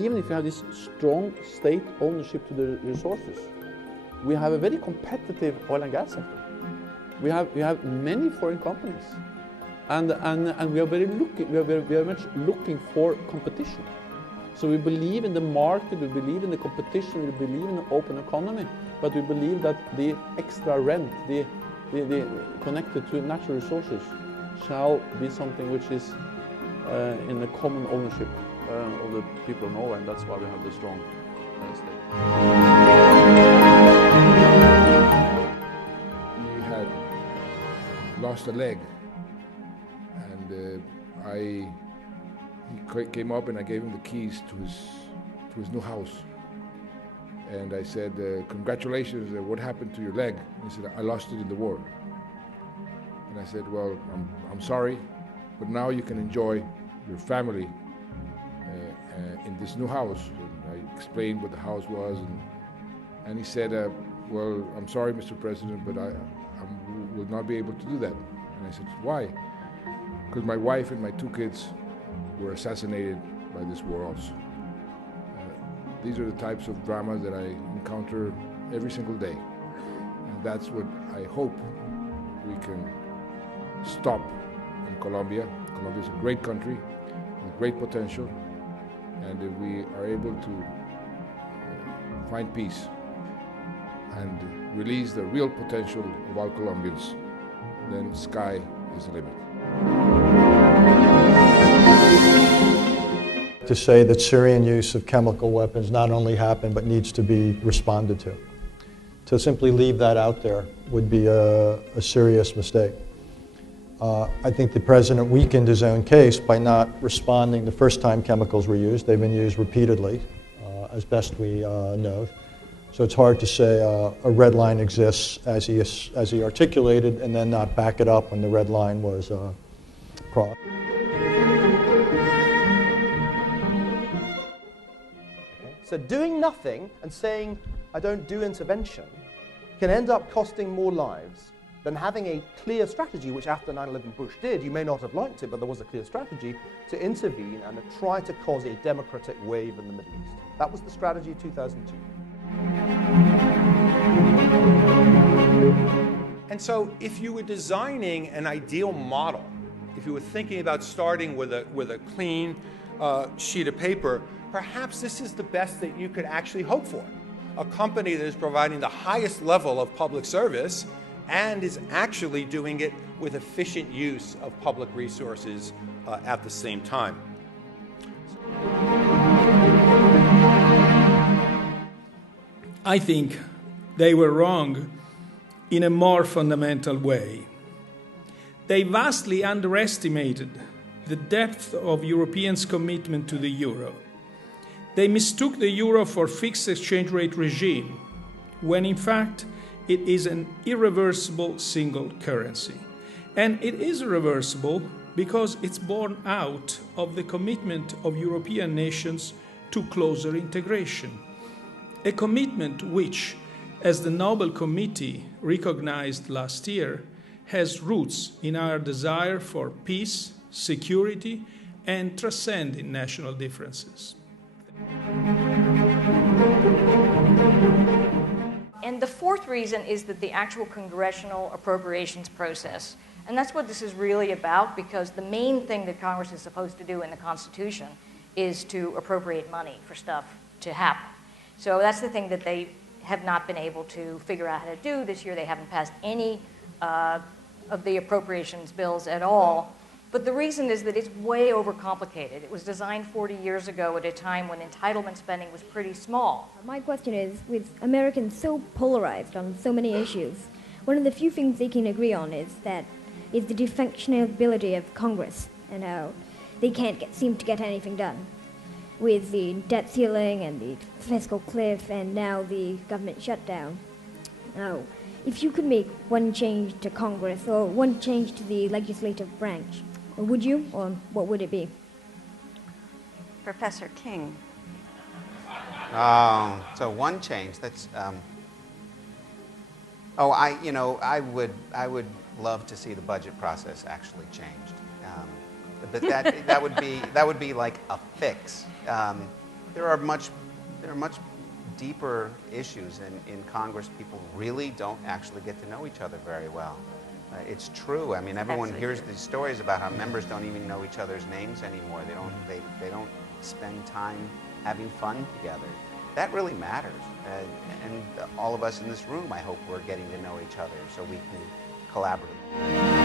even if you have this strong state ownership to the resources, we have a very competitive oil and gas sector. We have many foreign companies, and we are very much looking for competition. So we believe in the market, we believe in the competition, we believe in the open economy, but we believe that the extra rent, the connected to natural resources, shall be something which is in the common ownership of the people of Norway, and that's why we have the strong state. He had lost a leg, and he came up and I gave him the keys to his new house. And I said, congratulations, what happened to your leg? And he said, I lost it in the war. And I said, well, I'm sorry, but now you can enjoy your family in this new house. And I explained what the house was, and he said, well, I'm sorry, Mr. President, but I will not be able to do that. And I said, why? Because my wife and my 2 kids were assassinated by this war also. These are the types of dramas that I encounter every single day. And that's what I hope we can stop in Colombia. Colombia is a great country with great potential. And if we are able to find peace and release the real potential of all Colombians, then sky is the limit. To say that Syrian use of chemical weapons not only happened but needs to be responded to. To simply leave that out there would be a serious mistake. I think the president weakened his own case by not responding the first time chemicals were used. They've been used repeatedly, as best we know. So it's hard to say a red line exists as he articulated and then not back it up when the red line was crossed. So doing nothing and saying, I don't do intervention, can end up costing more lives than having a clear strategy, which after 9/11 Bush did. You may not have liked it, but there was a clear strategy to intervene and to try to cause a democratic wave in the Middle East. That was the strategy of 2002. And so if you were designing an ideal model, if you were thinking about starting with a clean sheet of paper, perhaps this is the best that you could actually hope for. A company that is providing the highest level of public service and is actually doing it with efficient use of public resources at the same time. I think they were wrong in a more fundamental way. They vastly underestimated the depth of Europeans' commitment to the euro. They mistook the euro for a fixed exchange rate regime, when in fact it is an irreversible single currency. And it is irreversible because it's born out of the commitment of European nations to closer integration. A commitment which, as the Nobel Committee recognized last year, has roots in our desire for peace, security, and transcending national differences. And the fourth reason is that the actual congressional appropriations process, and that's what this is really about, because the main thing that Congress is supposed to do in the Constitution is to appropriate money for stuff to happen. So that's the thing that they have not been able to figure out how to do. This year they haven't passed any of the appropriations bills at all. But the reason is that it's way overcomplicated. It was designed 40 years ago at a time when entitlement spending was pretty small. My question is, with Americans so polarized on so many issues, one of the few things they can agree on is the dysfunctionality of Congress and how they can't seem to get anything done. With the debt ceiling and the fiscal cliff and now the government shutdown. Now, if you could make one change to Congress or one change to the legislative branch, would you, or what would it be? Professor King. Oh, so one change. That's. I would love to see the budget process actually changed, but that would be like a fix. There are much deeper issues in Congress. People really don't actually get to know each other very well. It's true. I mean, everyone hears these stories about how members don't even know each other's names anymore. They don't spend time having fun together. That really matters. And all of us in this room, I hope we're getting to know each other so we can collaborate.